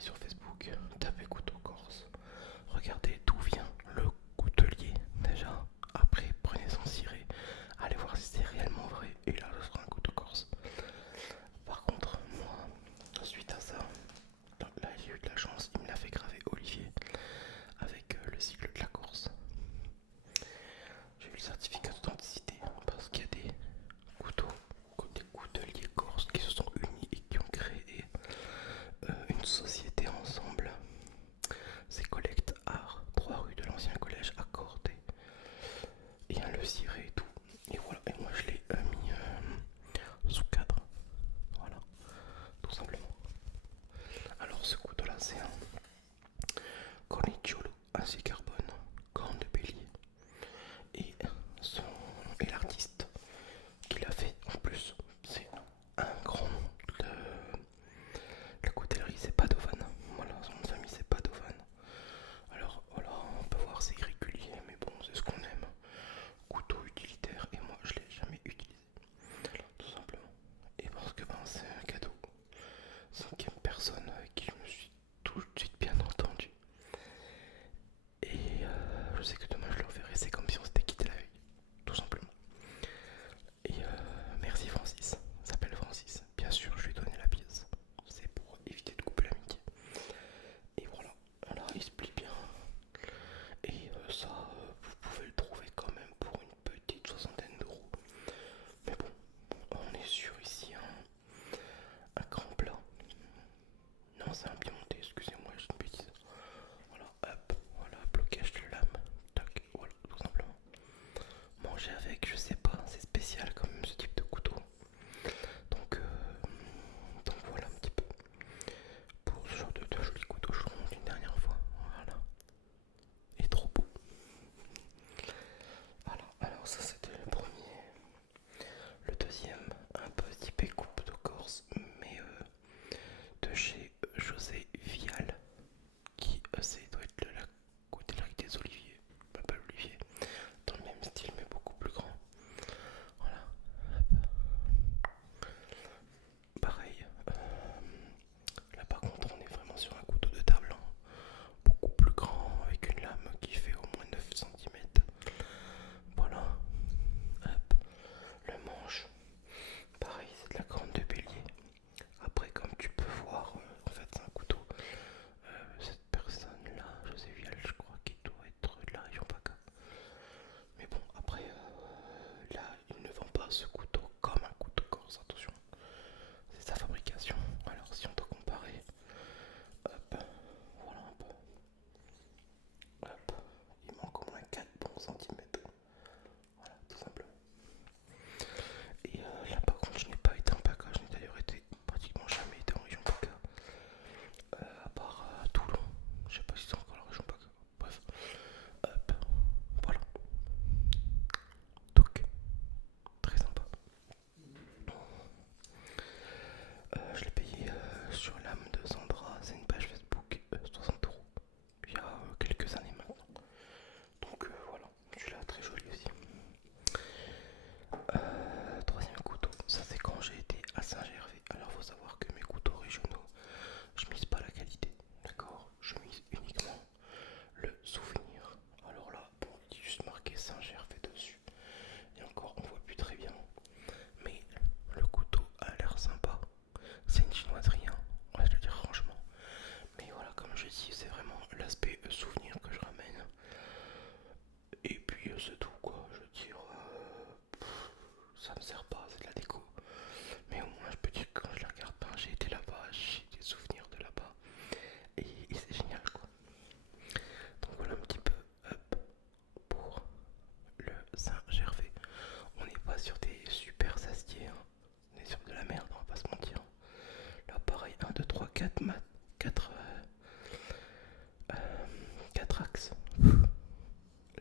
allez sur Facebook, tapez couteau corse, regardez d'où vient le coutelier déjà. Après, prenez son ciré, allez voir si c'est réellement vrai, et là ce sera un couteau corse. Par contre, moi, suite à ça, là j'ai eu de la chance, il me l'a fait graver Olivier avec le sigle de la Corse. J'ai eu le certificat d'authenticité parce qu'il y a des couteaux, des couteliers corses qui se sont unis et qui ont créé une société ensemble. C'est Collecte Art, 3 rue de l'ancien collège à Corday. Il y a le ciré et tout. Et voilà, et moi je l'ai mis sous cadre. Voilà, tout simplement. Alors ce couteau là c'est un corniciolo acier carbone, corne de bélier. Et, son, et l'artiste qui l'a fait en plus, c'est un grand nom de la coutellerie, c'est Padovan. Voilà, son nom de famille c'est Padovan. Alors voilà, on peut voir c'est irrégulier, mais bon, c'est ce qu'on aime. Couteau utilitaire, et moi je l'ai jamais utilisé, tout simplement. Et parce que ben, c'est un cadeau. Cinquième personne avec qui je me suis tout de suite bien entendu. Et je sais que demain je le reverrai, c'est comme si on s'était quitté la veille, tout simplement. Et merci Francis, il s'appelle Francis. Bien sûr, je lui ai donné la pièce. C'est pour éviter de couper l'amitié. Et voilà, là il se plie bien. Et ça, vous pouvez le trouver quand même pour une petite soixantaine d'euros. Mais bon, on est sur ici un grand plat. Non, c'est un piémontais, excusez-moi, j'ai une bêtise. Voilà, hop, voilà, blocage de lame. Tac, voilà, tout simplement. Manger avec, je sais pas, c'est spécial quand même ce type de couteau. Donc, voilà un petit peu pour ce genre de jolis couteaux. Je remonte une dernière fois. Voilà. Et trop beau. Voilà, alors ça c'était le premier. Le deuxième, un peu typé coupe de Corse, mais de chez José Vial, qui doit être la coutellerie des Oliviers. Pas l'Olivier, dans le même style mais beaucoup plus grand. Voilà. Pareil, là par contre on est vraiment sur un couteau de table, hein, beaucoup plus grand, avec une lame qui fait au moins 9 cm. Voilà, hop, le manche, pareil c'est de la corne de bélier. Après comme tu peux voir, en fait c'est un couteau, cette personne là, José Vial, je crois qu'il doit être de la région PACA. Mais bon après, là il ne vend pas ce couteau comme un couteau corse, attention. C'est sa fabrication. Alors si on doit comparer, hop, voilà un peu. Hop, il manque au moins 4 bons centimètres. Voilà, tout simplement. Et là par contre je n'ai pas été en PACA, je n'ai d'ailleurs été pratiquement jamais été en région PACA. À part Toulon, je sais pas si c'est encore la région PACA. Bref, hop, voilà. Donc, très sympa. Je l'ai payé sur l'âme de Sandra, c'est une page Facebook, 60 euros, il y a quelques années maintenant. Donc voilà, celui-là très joli aussi. Troisième couteau, ça c'est quand j'ai été à Saint-Gervais. Alors faut savoir que mes couteaux régionaux, je mise pas la qualité, d'accord. Je mise uniquement le souvenir. Alors là, bon, il est juste marqué Saint-Gervais dessus. Et encore, on voit plus très bien. Mais le couteau a l'air sympa. C'est une chinoiserie, hein, on va se le dire franchement. Mais voilà, comme je dis, c'est vraiment l'aspect souvenir que je ramène. Et puis c'est tout quoi, je veux dire, ça me sert pas, c'est de la déco. Mais au moins je peux dire que quand je la regarde, ben, j'ai été là-bas, j'ai des souvenirs de là-bas. Et c'est génial quoi. Donc voilà un petit peu, hop, pour le Saint-Gervais. On n'est pas sur des super astiers, hein. On est sur de la merde, on va pas se mentir. Là pareil, 1, 2, 3, 4 mat, 4 axes.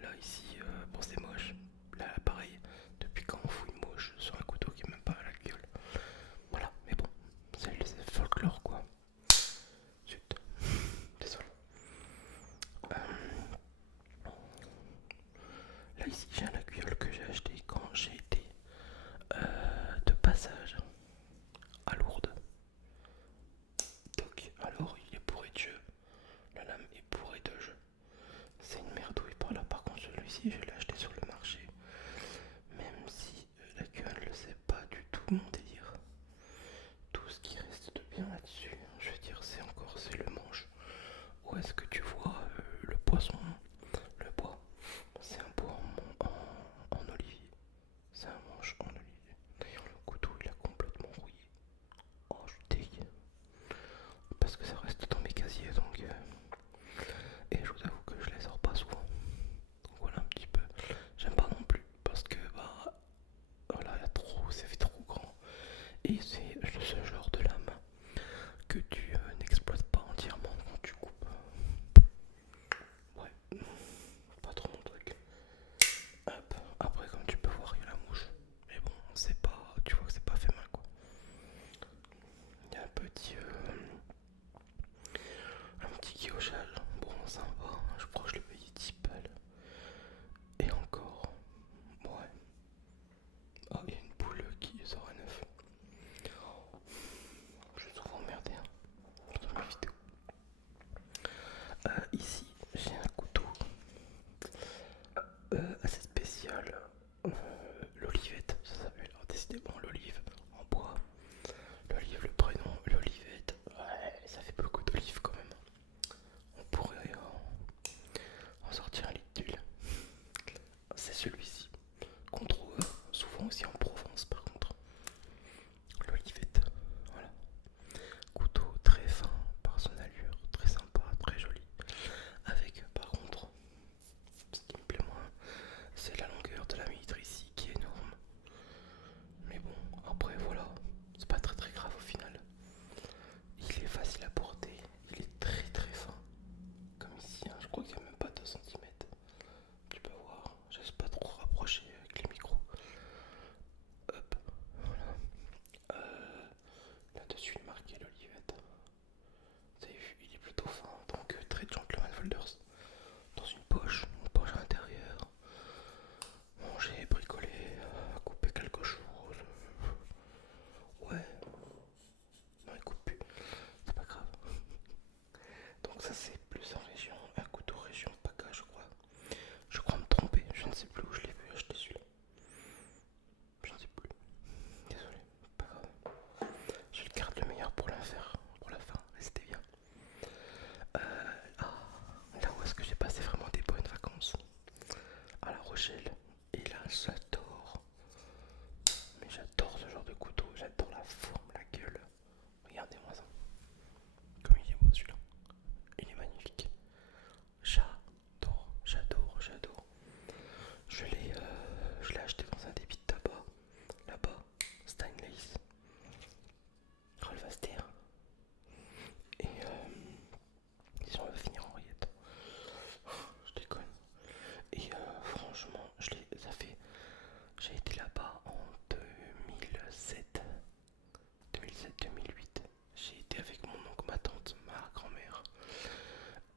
Là ici, bon c'est moche. Là pareil, depuis quand on fout une moche sur un couteau qui est même pas à la gueule. Voilà, mais bon, c'est le folklore quoi. Zut, désolé. Là ici j'ai un laguiole que j'ai acheté quand j'ai été de passage à Lourdes. Donc alors il est pour celui-ci, je l'ai acheté sur le marché. Même si la gueule, c'est pas du tout mon délire. Tout ce qui reste de bien là-dessus, je veux dire, c'est le manche. Où est-ce que tu vois le poisson, le bois? C'est un bois en olivier. C'est un manche en olivier. D'ailleurs, le couteau, il a complètement rouillé. Oh, je suis dégueu. Parce que ça reste dans mes casiers, donc... Et je vous avoue que je les sors pas souvent. Donc voilà un petit peu. J'aime pas non plus, parce que, bah... Voilà, il y a trop, ça fait trop grand. Et c'est ce genre de lame que tu n'exploites pas entièrement quand tu coupes. Ouais, pas trop mon truc. Hop, après comme tu peux voir il y a la mouche. Mais bon, c'est pas, tu vois que c'est pas fait mal quoi. Il y a un petit guillochage. Bon, sympa, je crois que je le payais 10 balles. Et encore, ouais. Ah, il y a une poule qui sort à neuf. Je suis souvent emmerdé dans mes vidéos. Ici, j'ai un couteau assez spécial. L'olivette, ça s'appelle. Alors, décidément, l'olive en bois. L'olive, le prénom, l'olivette. Ouais, ça fait beaucoup d'olives quand même. On pourrait en sortir un litre d'huile. C'est celui-ci qu'on trouve souvent aussi en Provence par contre. L'olivette. Voilà. Couteau très fin par son allure, très sympa, très joli. Avec par contre, ce qui me plaît moins, c'est la longueur de la mitre ici qui est énorme. Mais bon, après voilà, c'est pas très très grave au final. Il est facile à porter, il est très très fin. Comme ici, hein, je crois qu'il n'y a même pas 2 cm. Tu peux voir, j'ose pas trop rapprocher avec les micros. Hop, voilà. Là-dessus, il est marqué l'olivette. Vous avez vu, il est plutôt fin, donc très gentleman folders. Dans une poche à l'intérieur. Bon, j'ai bricolé, coupé quelque chose. Ouais, non, il coupe plus, c'est pas grave. Donc, ça, c'est plus en région, un couteau région PACA, je crois. Je crois me tromper, je ne sais plus où je l'ai vu acheter celui-là. Je ne sais plus. Désolé, pas grave. Je garde le meilleur pour pour la fin, restez bien. Là où est-ce que j'ai passé vraiment des bonnes vacances? À La Rochelle. Et là, j'adore. Mais j'adore ce genre de couteau, j'adore la forme, la gueule. Regardez-moi ça. Comme il est beau celui-là. Il est magnifique. J'adore. Je l'ai acheté dans un débit de tabac. Là-bas, Stainless. Rolvaster. Et si on va finir en rillette. Je déconne. Et franchement, j'ai été là-bas en 2007. 2007-2008. J'ai été avec mon oncle, ma tante, ma grand-mère.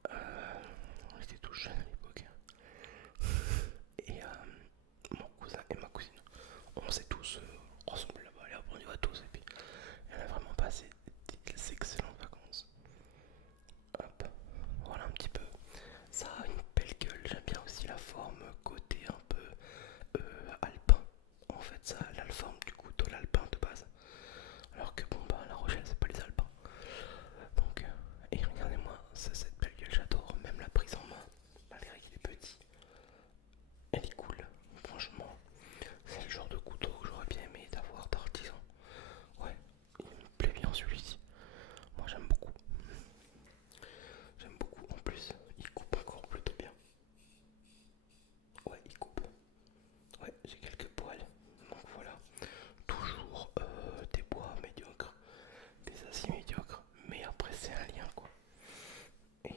On était tous jeunes à l'époque. Et mon cousin et ma cousine. On s'est tous rassemblés là-bas. Allez hop, on y va tous. Et puis, on a vraiment passé des excellentes vacances. Hop, voilà un petit peu. Ça a une belle gueule. J'aime bien aussi la forme côté un peu alpin. En fait, ça a la forme du couteau l'alpin de base. Alors que bon, bah, La Rochelle, c'est pas les Alpins. Donc, et regardez-moi, cette belle gueule, j'adore. Même la prise en main, malgré qu'il est petit, elle est cool. Franchement, c'est le genre de couteau que j'aurais bien aimé d'avoir d'artisan. Ouais, il me plaît bien celui-ci. Moi, j'aime beaucoup. J'aime beaucoup. En plus, il coupe encore plutôt bien. Ouais, il coupe. Ouais, j'ai quelques poils. Donc voilà. Toujours des bois médiocres, des aciers médiocres. Mais après, c'est un lien quoi. Et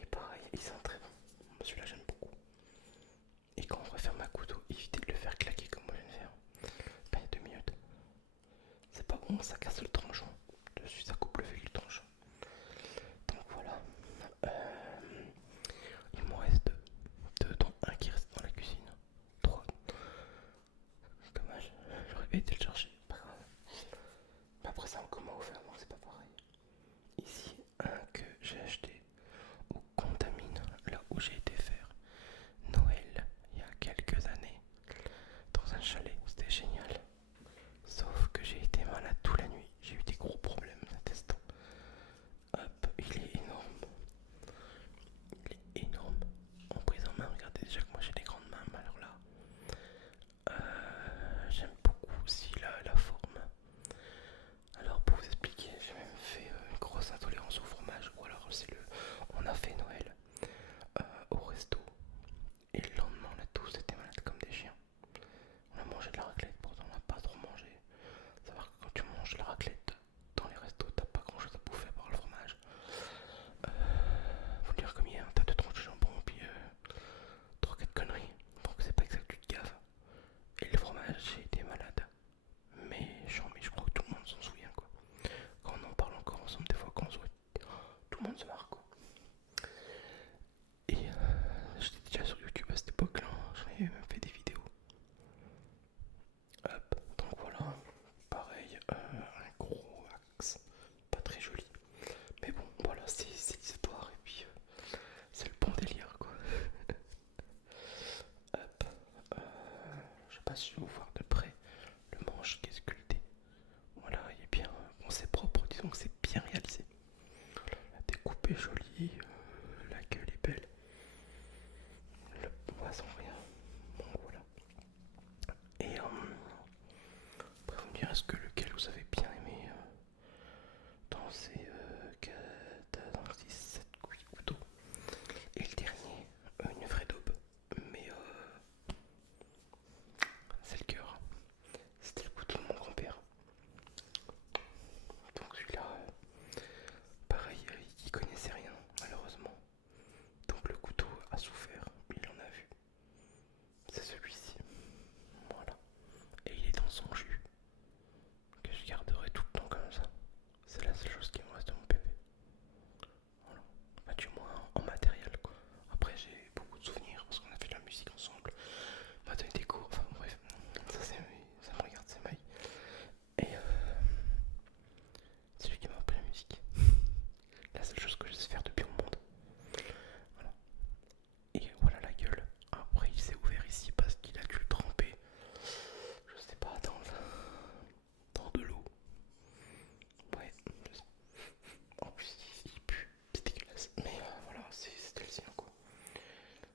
Mais voilà, c'était le sien quoi.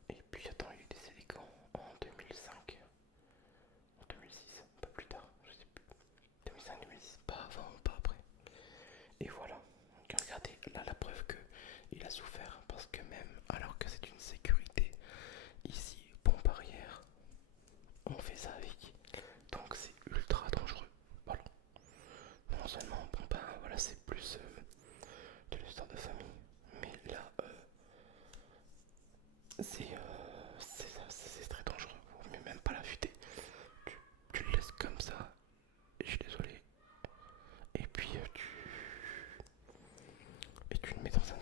Et puis attends, il est décédé quand? En 2005, en 2006, pas plus tard, je sais plus. 2005-2006, pas avant, pas après. Et voilà. Donc regardez, là la preuve que il a souffert, parce que même alors que c'est une sécurité, ici, pompe arrière, on fait ça avec. Donc c'est ultra dangereux. Voilà. Non seulement, bon ben voilà, c'est plus de l'histoire de famille, mais là, c'est très dangereux. Vaut mieux même pas l'affûter. Tu le laisses comme ça, je suis désolé. Et puis et tu le mets dans un